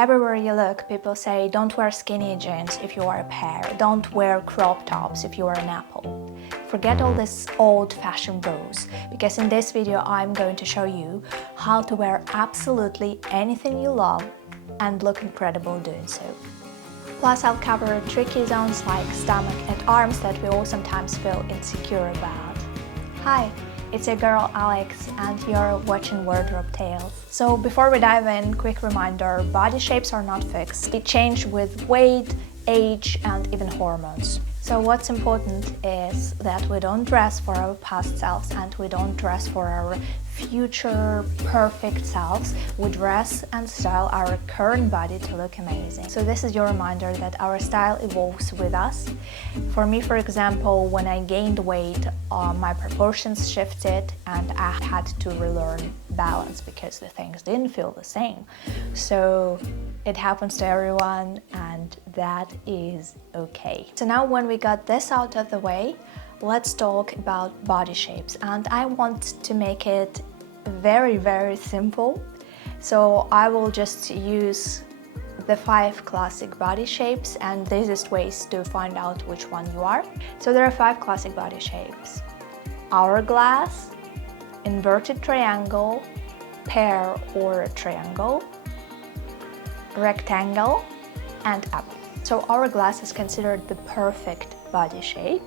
Everywhere you look, people say don't wear skinny jeans if you are a pear, don't wear crop tops if you are an apple. Forget all these old-fashioned rules, because in this video I'm going to show you how to wear absolutely anything you love and look incredible doing so. Plus I'll cover tricky zones like stomach and arms that we all sometimes feel insecure about. Hi! It's your girl Alex and you're watching Wardrobe Tales. So before we dive in, quick reminder, body shapes are not fixed. They change with weight, age and even hormones. So what's important is that we don't dress for our past selves and we don't dress for our future perfect selves. We dress and style our current body to look amazing. So this is your reminder that our style evolves with us. For me, for example, when I gained weight, my proportions shifted and I had to relearn balance because the things didn't feel the same. So it happens to everyone and that is okay. So now when we got this out of the way, let's talk about body shapes, and I want to make it very simple. So I will just use the 5 classic body shapes and the easiest ways to find out which one you are. So there are 5 classic body shapes: hourglass, inverted triangle, pear or triangle, rectangle, and apple. So hourglass is considered the perfect body shape.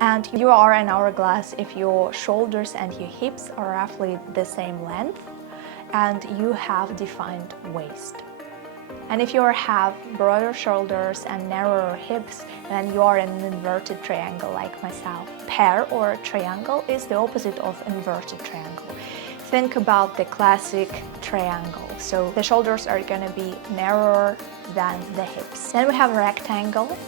And you are an hourglass if your shoulders and your hips are roughly the same length and you have defined waist. And if you have broader shoulders and narrower hips, then you are an inverted triangle like myself. Pear or triangle is the opposite of inverted triangle. Think about the classic triangle. So the shoulders are going to be narrower than the hips. Then we have rectangle.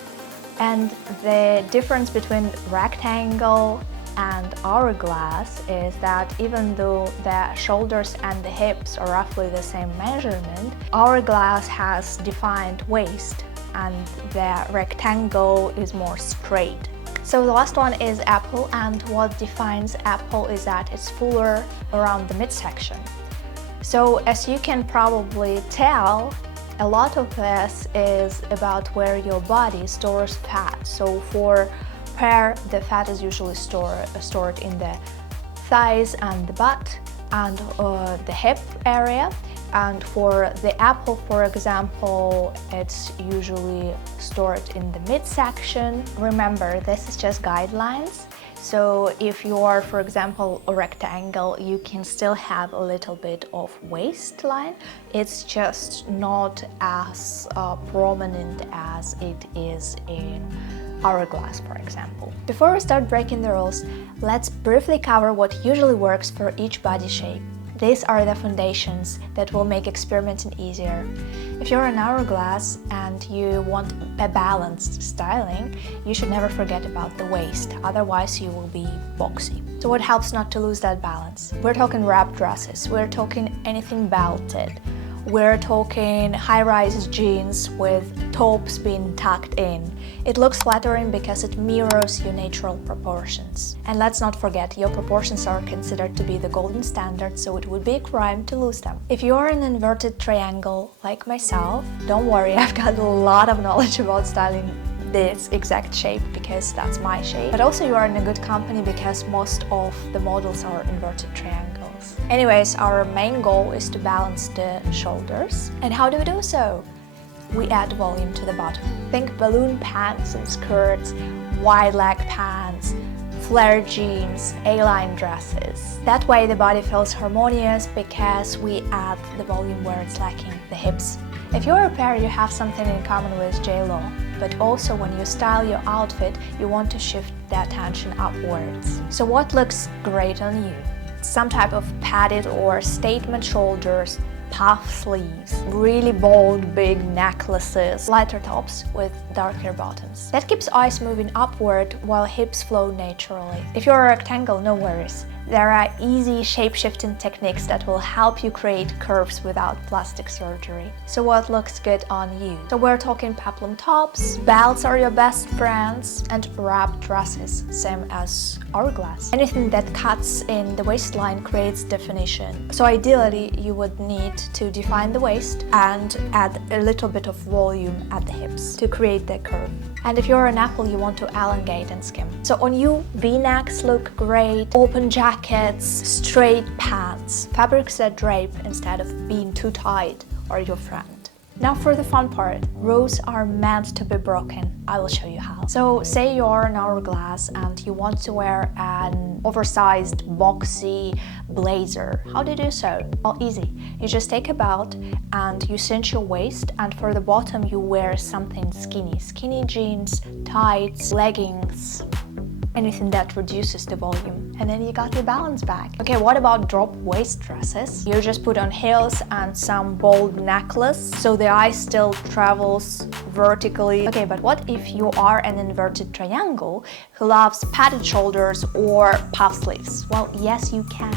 And the difference between rectangle and hourglass is that even though the shoulders and the hips are roughly the same measurement, hourglass has defined waist and the rectangle is more straight. So the last one is apple, and what defines apple is that it's fuller around the midsection. So as you can probably tell, a lot of this is about where your body stores fat. So for pear, the fat is usually stored in the thighs and the butt and the hip area. And for the apple, for example, it's usually stored in the midsection. Remember, this is just guidelines. So if you are, for example, a rectangle, you can still have a little bit of waistline. It's just not as prominent as it is in hourglass, for example. Before we start breaking the rules, let's briefly cover what usually works for each body shape. These are the foundations that will make experimenting easier. If you're an hourglass and you want a balanced styling, you should never forget about the waist, otherwise you will be boxy. So what helps not to lose that balance? We're talking wrap dresses, we're talking anything belted, we're talking high-rise jeans with tops being tucked in. It looks flattering because it mirrors your natural proportions. And let's not forget, your proportions are considered to be the golden standard, so it would be a crime to lose them. If you're an inverted triangle like myself, don't worry, I've got a lot of knowledge about styling this exact shape because that's my shape. But also you are in a good company because most of the models are inverted triangles. Anyways, our main goal is to balance the shoulders. And how do we do so? We add volume to the bottom. Think balloon pants and skirts, wide leg pants, flare jeans, A-line dresses. That way the body feels harmonious because we add the volume where it's lacking, the hips. If you're a pear, you have something in common with J-Lo, but also when you style your outfit, you want to shift the attention upwards. So what looks great on you? Some type of padded or statement shoulders, puff sleeves, really bold big necklaces, lighter tops with darker bottoms. That keeps eyes moving upward while hips flow naturally. If you're a rectangle, no worries. There are easy shape-shifting techniques that will help you create curves without plastic surgery. So what looks good on you? So we're talking peplum tops, belts are your best friends, and wrap dresses, same as hourglass. Anything that cuts in the waistline creates definition. So ideally, you would need want to define the waist and add a little bit of volume at the hips to create the curve. And if you're an apple, you want to elongate and skim. So on you, V-necks look great, open jackets, straight pants, fabrics that drape instead of being too tight are your friend. Now for the fun part. Rows are meant to be broken. I will show you how. So say you're an hourglass and you want to wear an oversized boxy blazer. How do you do so? Well, easy. You just take a belt and you cinch your waist, and for the bottom you wear something skinny. Skinny jeans, tights, leggings, anything that reduces the volume, and then you got your balance back. Okay, what about drop waist dresses? You just put on heels and some bold necklace so the eye still travels vertically. Okay, but what if you are an inverted triangle who loves padded shoulders or puff sleeves? Well, yes, you can.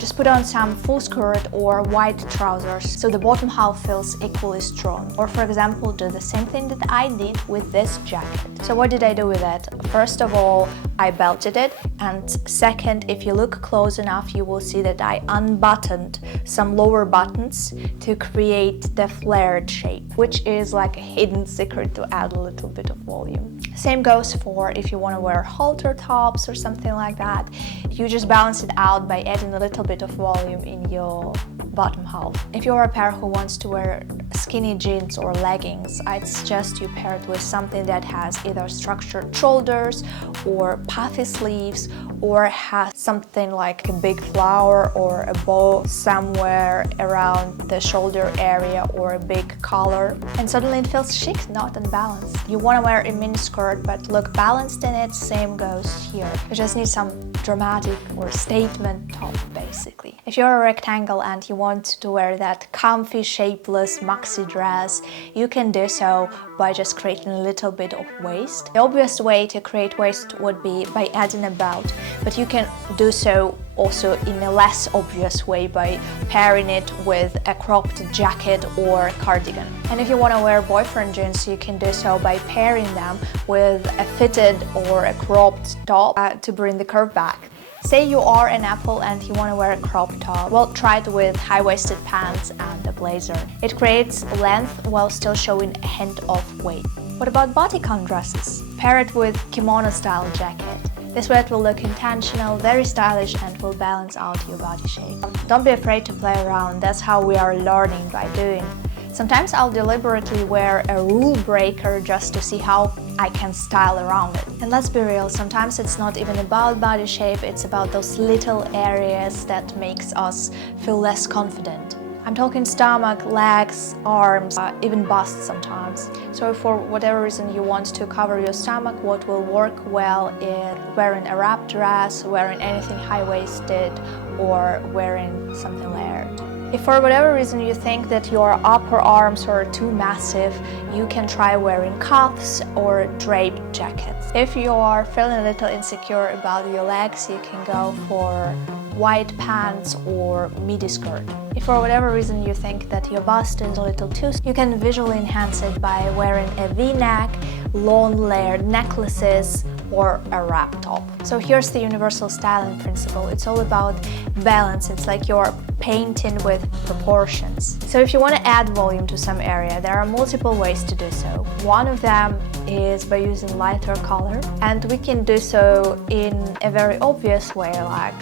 Just put on some full skirt or wide trousers so the bottom half feels equally strong. Or for example, do the same thing that I did with this jacket. So what did I do with it? First of all, I belted it, and second, if you look close enough, you will see that I unbuttoned some lower buttons to create the flared shape, which is like a hidden secret to add a little bit of volume. Same goes for if you want to wear halter tops or something like that. You just balance it out by adding a little bit of volume in your bottom half. If you're a pair who wants to wear skinny jeans or leggings, I'd suggest you pair it with something that has either structured shoulders or puffy sleeves, or has something like a big flower or a bow somewhere around the shoulder area or a big collar, and suddenly it feels chic, not unbalanced. You want to wear a mini skirt but look balanced in it, same goes here. You just need some dramatic or statement top basically. If you're a rectangle and you want to wear that comfy shapeless maxi dress, you can do so by just creating a little bit of waist. The obvious way to create waist would be by adding a belt, but you can do so also in a less obvious way by pairing it with a cropped jacket or cardigan. And if you want to wear boyfriend jeans, you can do so by pairing them with a fitted or a cropped top to bring the curve back. Say you are an apple and you want to wear a crop top. Well, try it with high-waisted pants and a blazer. It creates length while still showing a hint of weight. What about bodycon dresses? Pair it with kimono-style jacket. This way it will look intentional, very stylish, and will balance out your body shape. Don't be afraid to play around, that's how we are learning by doing. Sometimes I'll deliberately wear a rule breaker just to see how I can style around it. And let's be real, sometimes it's not even about body shape, it's about those little areas that makes us feel less confident. I'm talking stomach, legs, arms, even bust sometimes. So if for whatever reason you want to cover your stomach, what will work well is wearing a wrap dress, wearing anything high-waisted, or wearing something layered. If for whatever reason you think that your upper arms are too massive, you can try wearing cuffs or draped jackets. If you are feeling a little insecure about your legs, you can go for wide pants or midi skirt. If for whatever reason you think that your bust is a little too, you can visually enhance it by wearing a V-neck, long layered necklaces, or a wrap top. So here's the universal styling principle. It's all about balance. It's like you're painting with proportions. So if you want to add volume to some area, there are multiple ways to do so. One of them is by using lighter color, and we can do so in a very obvious way, like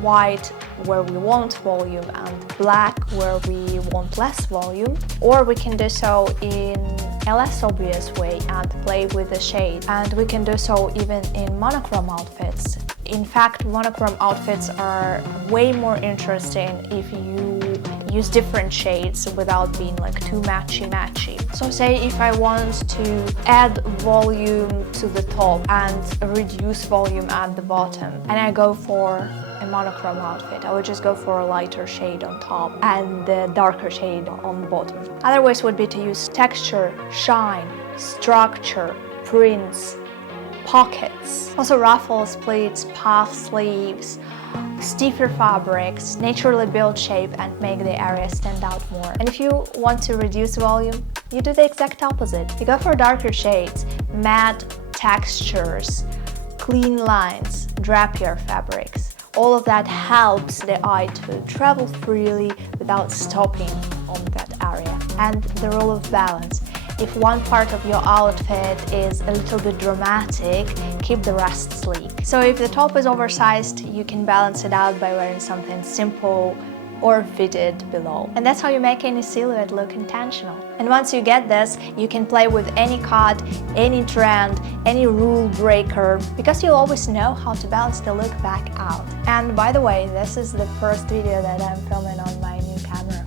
white where we want volume and black where we want less volume, or we can do so in a less obvious way and play with the shade, and we can do so even in monochrome outfits. In fact, monochrome outfits are way more interesting if you use different shades without being like too matchy. So say if I want to add volume to the top and reduce volume at the bottom, and I go for a monochrome outfit, I would just go for a lighter shade on top and the darker shade on the bottom. Other ways would be to use texture, shine, structure, prints, pockets, also ruffles, pleats, puff sleeves, stiffer fabrics, naturally build shape and make the area stand out more. And if you want to reduce volume, you do the exact opposite. You go for darker shades, matte textures, clean lines, drapier fabrics. All of that helps the eye to travel freely without stopping on that area. And the rule of balance. If one part of your outfit is a little bit dramatic, keep the rest sleek. So if the top is oversized, you can balance it out by wearing something simple or fitted below. And that's how you make any silhouette look intentional. And once you get this, you can play with any cut, any trend, any rule breaker, because you'll always know how to balance the look back out. And by the way, this is the first video that I'm filming on my new camera.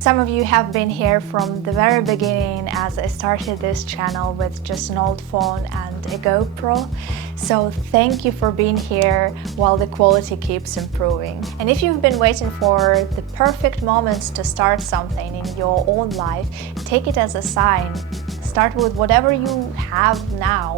Some of you have been here from the very beginning as I started this channel with just an old phone and a GoPro. So thank you for being here while the quality keeps improving. And if you've been waiting for the perfect moments to start something in your own life, take it as a sign. Start with whatever you have now.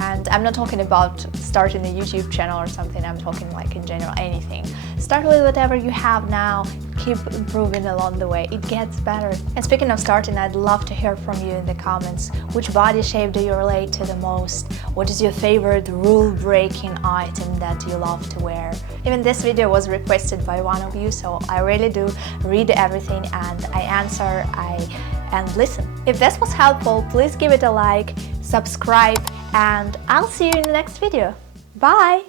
And I'm not talking about starting a YouTube channel or something, I'm talking like in general, anything. Start with whatever you have now, keep improving along the way, it gets better. And speaking of starting, I'd love to hear from you in the comments. Which body shape do you relate to the most? What is your favorite rule-breaking item that you love to wear? Even this video was requested by one of you, so I really do read everything and I answer, and listen. If this was helpful, please give it a like, subscribe, and I'll see you in the next video. Bye!